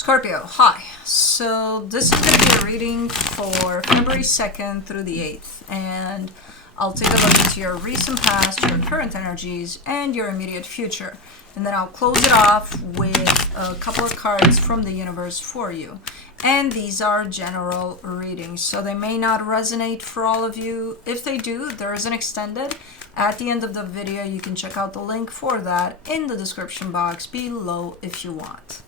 Scorpio, hi. So this is going to be a reading for February 2nd through the 8th. And I'll take a look into your recent past, your current energies, and your immediate future. And then I'll close it off with a couple of cards from the universe for you. And these are general readings, so they may not resonate for all of you. If they do, there is an extended. At the end of the video, you can check out the link for that in the description box below if you want.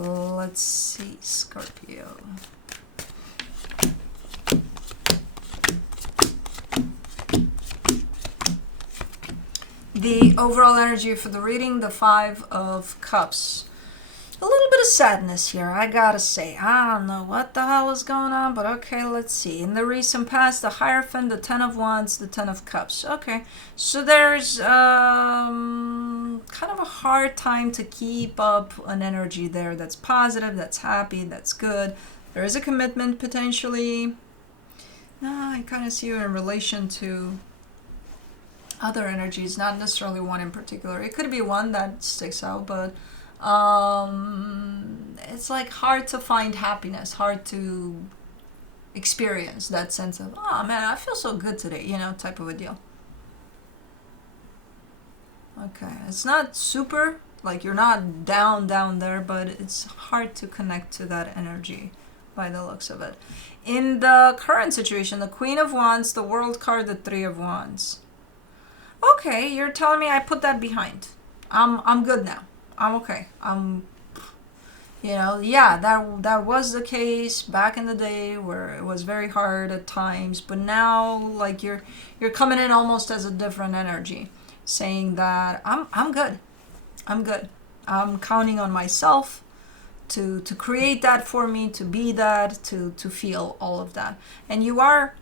Let's see, Scorpio. The overall energy for the reading, the Five of Cups. A little bit of sadness here, I gotta say. I don't know what the hell is going on, but okay, let's see. In the recent past, the Hierophant, the Ten of Wands, the Ten of Cups. Okay, so there's kind of a hard time to keep up an energy there that's positive, that's happy, that's good. There is a commitment potentially. No, I kind of see you in relation to other energies, not necessarily one in particular. It could be one that sticks out, but it's like hard to find happiness, hard to experience that sense of, oh man, I feel so good today, you know, type of a deal. Okay, it's not super, like you're not down there, but it's hard to connect to that energy by the looks of it. In the current situation, the Queen of Wands, the World card, the Three of Wands. Okay, you're telling me I put that behind. I'm good now. I'm okay. Yeah, that was the case back in the day where it was very hard at times, but now like you're coming in almost as a different energy, saying that I'm good. I'm good. I'm counting on myself to create that for me, to be that, to feel all of that. And you are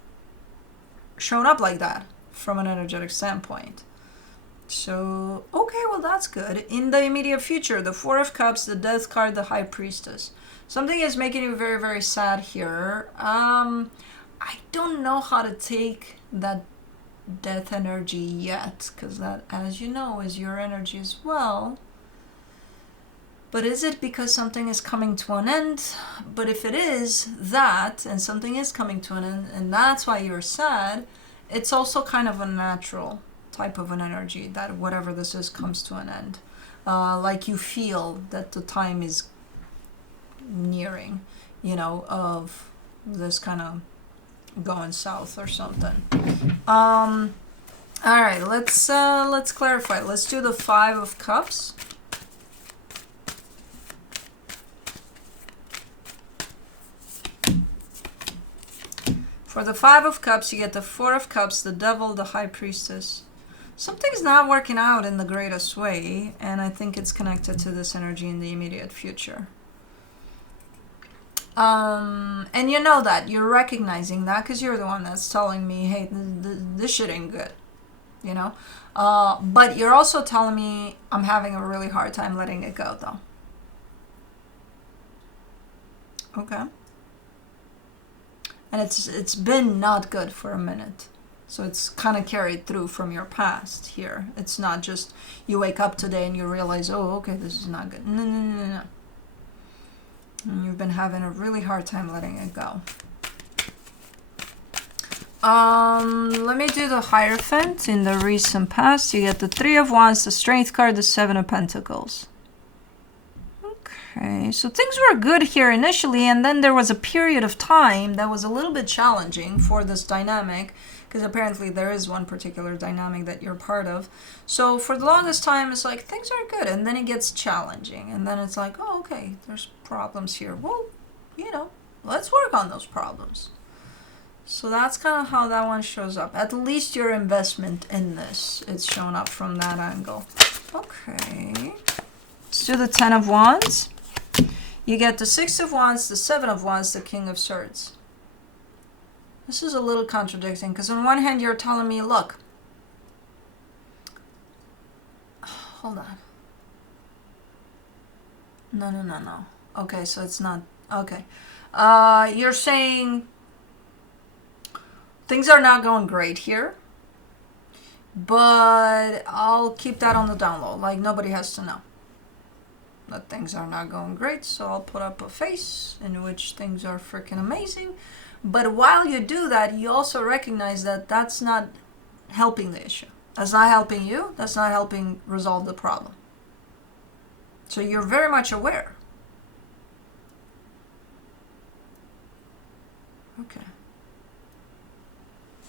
shown up like that from an energetic standpoint. So, okay, well, that's good. In the immediate future, the Four of Cups, the Death card, the High Priestess. Something is making you very, very sad here. I don't know how to take that death energy yet, because that, as you know, is your energy as well. But is it because something is coming to an end? But if it is that, and something is coming to an end, and that's why you're sad, it's also kind of a natural type of an energy that whatever this is comes to an end. Like you feel that the time is nearing, you know, of this kind of going south or something. All right, let's clarify. Let's do the Five of Cups. For the Five of Cups, you get the Four of Cups, the Devil, the High Priestess. Something's not working out in the greatest way, and I think it's connected to this energy in the immediate future. And you know that. You're recognizing that because you're the one that's telling me, hey, this shit ain't good, you know? But you're also telling me I'm having a really hard time letting it go, though. Okay. And it's been not good for a minute. So it's kind of carried through from your past here. It's not just you wake up today and you realize, oh, okay, this is not good. No. And you've been having a really hard time letting it go. Let me do the Hierophant. In the recent past, you get the Three of Wands, the Strength card, the Seven of Pentacles. Okay, so things were good here initially, and then there was a period of time that was a little bit challenging for this dynamic, because apparently there is one particular dynamic that you're part of. So for the longest time, it's like things are good, and then it gets challenging, and then it's like, oh, okay, there's problems here. Well, you know, let's work on those problems. So that's kind of how that one shows up. At least your investment in this, it's shown up from that angle. Okay, let's do the Ten of Wands. You get the Six of Wands, the Seven of Wands, the King of Swords. This is a little contradicting because on one hand you're telling me, look, hold on. No. Okay, so it's not, okay. You're saying things are not going great here, but I'll keep that on the down low, like nobody has to know. that things are not going great, so I'll put up a face in which things are freaking amazing. But while you do that, you also recognize that that's not helping the issue. That's not helping you. That's not helping resolve the problem. So you're very much aware. Okay.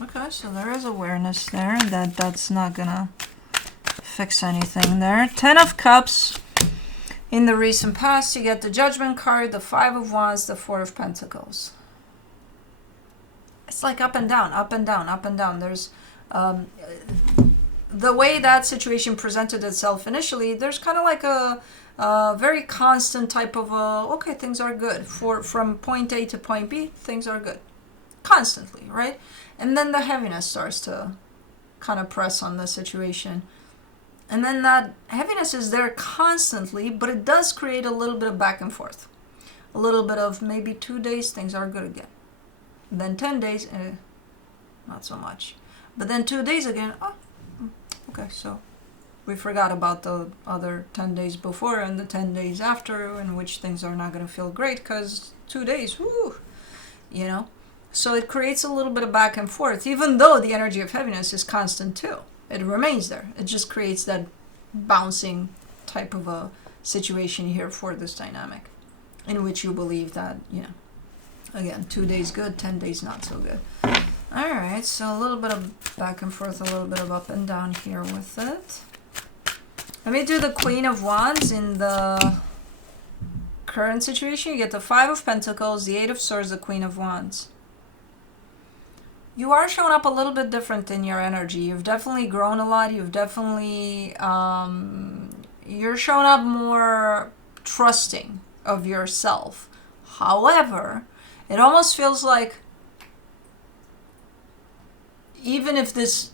Okay, so there is awareness there that that's not gonna fix anything there. 10 of Cups. In the recent past, you get the Judgment card, the 5 of Wands, the 4 of Pentacles. It's like up and down, up and down, up and down. There's the way that situation presented itself initially, there's kind of like a very constant type of okay, things are good. From point A to point B, things are good. Constantly, right? And then the heaviness starts to kind of press on the situation. And then that heaviness is there constantly, but it does create a little bit of back and forth. A little bit of maybe 2 days, things are good again. Then 10 days, not so much. But then 2 days again, oh, okay, so we forgot about the other 10 days before and the 10 days after, in which things are not going to feel great because 2 days, whoo, you know. So it creates a little bit of back and forth, even though the energy of heaviness is constant too. It remains there. It just creates that bouncing type of a situation here for this dynamic, in which you believe that, you know, again, 2 days good, 10 days not so good. All right, so a little bit of back and forth, a little bit of up and down here with it. Let me do the Queen of Wands in the current situation. You get the 5 of Pentacles, the 8 of Swords, the Queen of Wands. You are showing up a little bit different in your energy. You've definitely grown a lot. You've definitely, you're showing up more trusting of yourself. However, it almost feels like even if this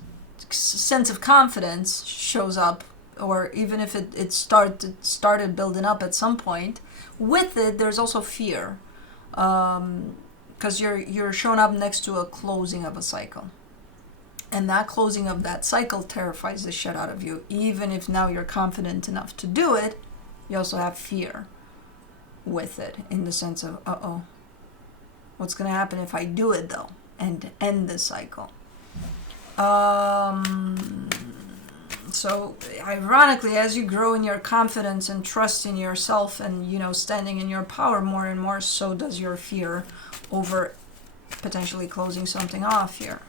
sense of confidence shows up, or even if it started building up at some point, with it, there's also fear. Because you're showing up next to a closing of a cycle. And that closing of that cycle terrifies the shit out of you. Even if now you're confident enough to do it, you also have fear with it, in the sense of, uh-oh, what's going to happen if I do it though, and end this cycle? So ironically, as you grow in your confidence and trust in yourself and, you know, standing in your power more and more, so does your fear over potentially closing something off here.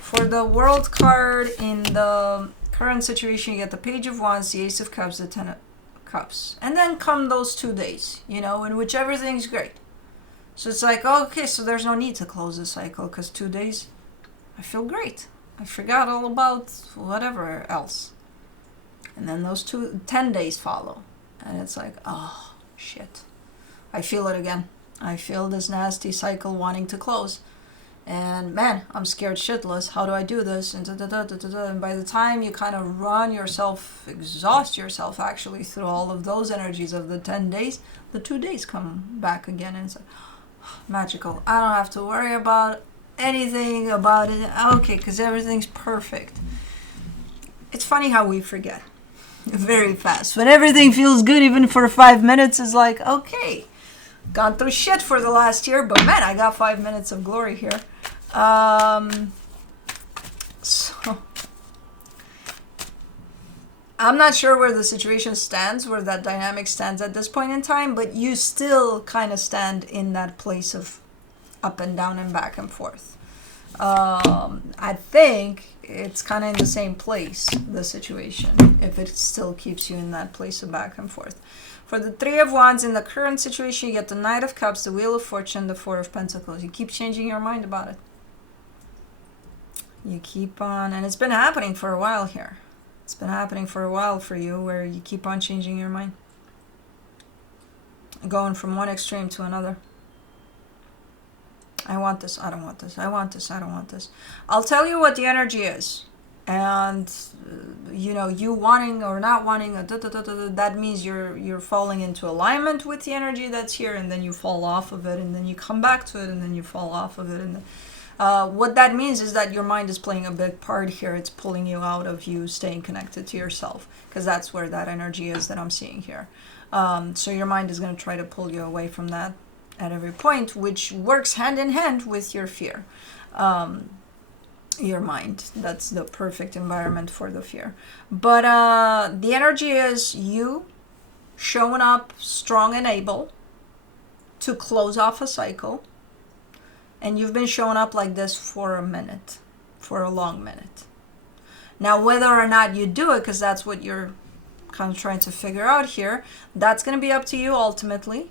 For the World card in the current situation, you get the Page of Wands, the Ace of Cups, the 10 of Cups. And then come those 2 days, you know, in which everything's great. So it's like, okay, so there's no need to close the cycle because 2 days, I feel great. I forgot all about whatever else. And then those 10 days follow. And it's like, oh, shit. I feel it again. I feel this nasty cycle wanting to close. And man, I'm scared shitless. How do I do this? And And by the time you kind of run yourself, exhaust yourself actually through all of those energies of the 10 days, the 2 days come back again. And it's like, magical. I don't have to worry about anything about it. Okay, because everything's perfect. It's funny how we forget very fast. When everything feels good, even for 5 minutes, it's like, okay, gone through shit for the last year, but man, I got 5 minutes of glory here. So I'm not sure where the situation stands, where that dynamic stands at this point in time, but you still kind of stand in that place of up and down and back and forth. I think it's kind of in the same place, the situation, if it still keeps you in that place of back and forth. For the 3 of Wands in the current situation, you get the Knight of Cups, the Wheel of Fortune, the 4 of Pentacles. You keep changing your mind about it. You keep on, and it's been happening for a while here. It's been happening for a while for you, where you keep on changing your mind. Going from one extreme to another. I want this, I don't want this, I want this, I don't want this. I'll tell you what the energy is. And, you know, you wanting or not wanting, that means you're falling into alignment with the energy that's here, and then you fall off of it, and then you come back to it, and then you fall off of it. And what that means is that your mind is playing a big part here. It's pulling you out of you staying connected to yourself, because that's where that energy is that I'm seeing here. So your mind is going to try to pull you away from that at every point, which works hand in hand with your fear. Your mind, that's the perfect environment for the fear. But the energy is you showing up strong and able to close off a cycle. And you've been showing up like this for a minute, for a long minute. Now, whether or not you do it, because that's what you're kind of trying to figure out here, that's going to be up to you ultimately.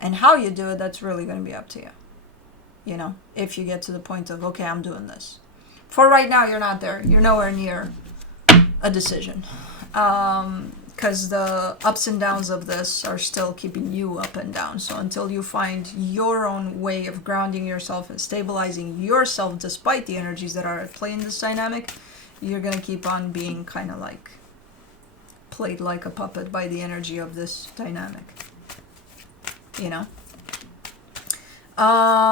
And how you do it, that's really going to be up to you. You know, if you get to the point of, okay, I'm doing this. For right now, you're not there. You're nowhere near a decision. Because the ups and downs of this are still keeping you up and down. So until you find your own way of grounding yourself and stabilizing yourself despite the energies that are at play in this dynamic, you're going to keep on being kind of like played like a puppet by the energy of this dynamic. You know?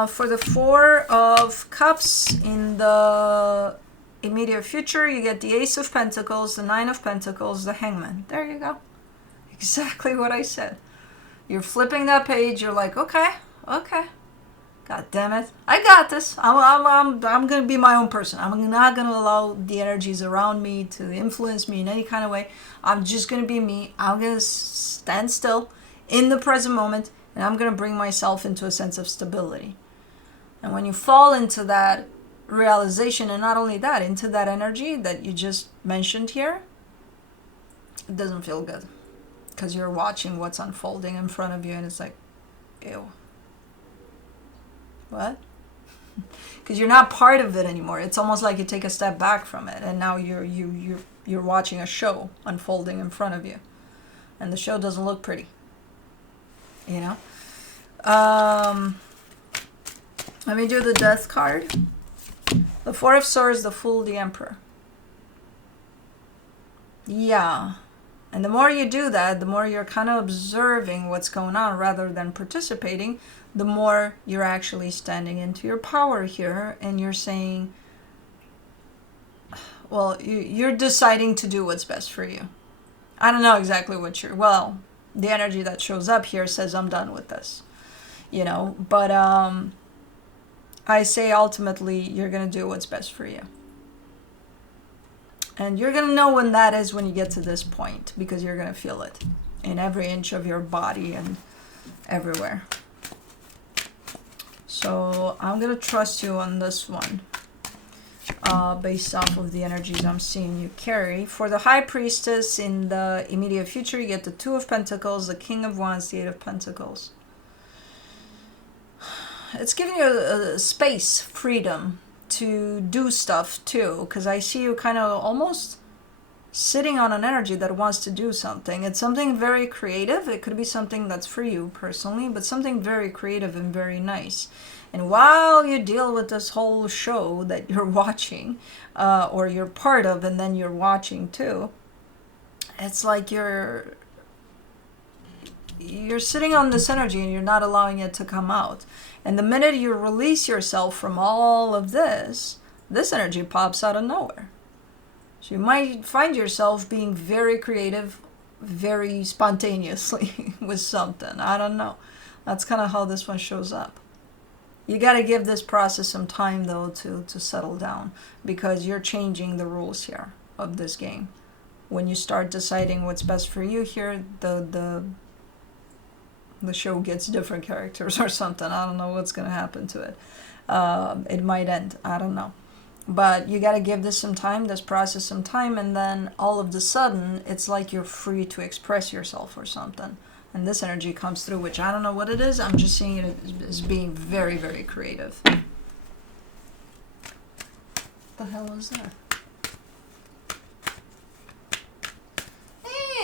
For the Four of Cups in the immediate future, you get the Ace of Pentacles, the Nine of Pentacles, the Hangman. There you go. Exactly what I said. You're flipping that page. You're like, okay. God damn it. I got this. I'm going to be my own person. I'm not going to allow the energies around me to influence me in any kind of way. I'm just going to be me. I'm going to stand still in the present moment, and I'm going to bring myself into a sense of stability. And when you fall into that realization, and not only that, into that energy that you just mentioned here, it doesn't feel good. Because you're watching what's unfolding in front of you, and it's like, ew. What? Because you're not part of it anymore. It's almost like you take a step back from it, and now you're watching a show unfolding in front of you, and the show doesn't look pretty. You know. Let me do the Death card. The Four of Swords, the Fool, the Emperor. Yeah. And the more you do that, the more you're kind of observing what's going on rather than participating, the more you're actually standing into your power here, and you're saying, well, you're deciding to do what's best for you. I don't know exactly what the energy that shows up here says, I'm done with this, you know, but I say ultimately you're going to do what's best for you. And you're going to know when that is, when you get to this point, because you're going to feel it in every inch of your body and everywhere. So I'm going to trust you on this one, based off of the energies I'm seeing you carry. For the High Priestess in the immediate future, you get the Two of Pentacles, the King of Wands, the Eight of Pentacles. It's giving you a space, freedom to do stuff too, because I see you kind of almost sitting on an energy that wants to do something. It's something very creative. It could be something that's for you personally, but something very creative and very nice. And while you deal with this whole show that you're watching, or you're part of, and then you're watching too, it's like you're sitting on this energy and you're not allowing it to come out. And the minute you release yourself from all of this energy pops out of nowhere. So you might find yourself being very creative, very spontaneously with something. I don't know. That's kind of how this one shows up. You got to give this process some time, though, to settle down, because you're changing the rules here of this game. When you start deciding what's best for you here, the show gets different characters or something. I don't know what's going to happen to it. It might end. I don't know. But you got to give this some time, this process some time, and then all of a sudden, it's like you're free to express yourself or something. And this energy comes through, which I don't know what it is. I'm just seeing it as being very, very creative. What the hell was that?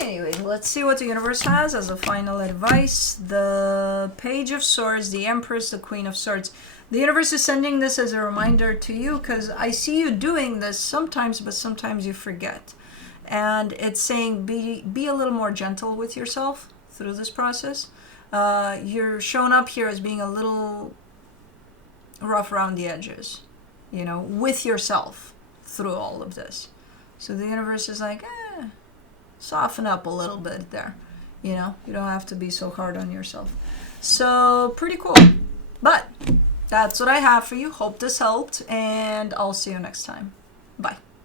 Anyway, let's see what the universe has as a final advice. The Page of Swords, the Empress, the Queen of Swords. The universe is sending this as a reminder to you, because I see you doing this sometimes, but sometimes you forget. And it's saying be a little more gentle with yourself through this process. You're showing up here as being a little rough around the edges, you know, with yourself through all of this. So the universe is like, soften up a little bit there. You know, you don't have to be so hard on yourself. So pretty cool. But that's what I have for you. Hope this helped, and I'll see you next time. Bye.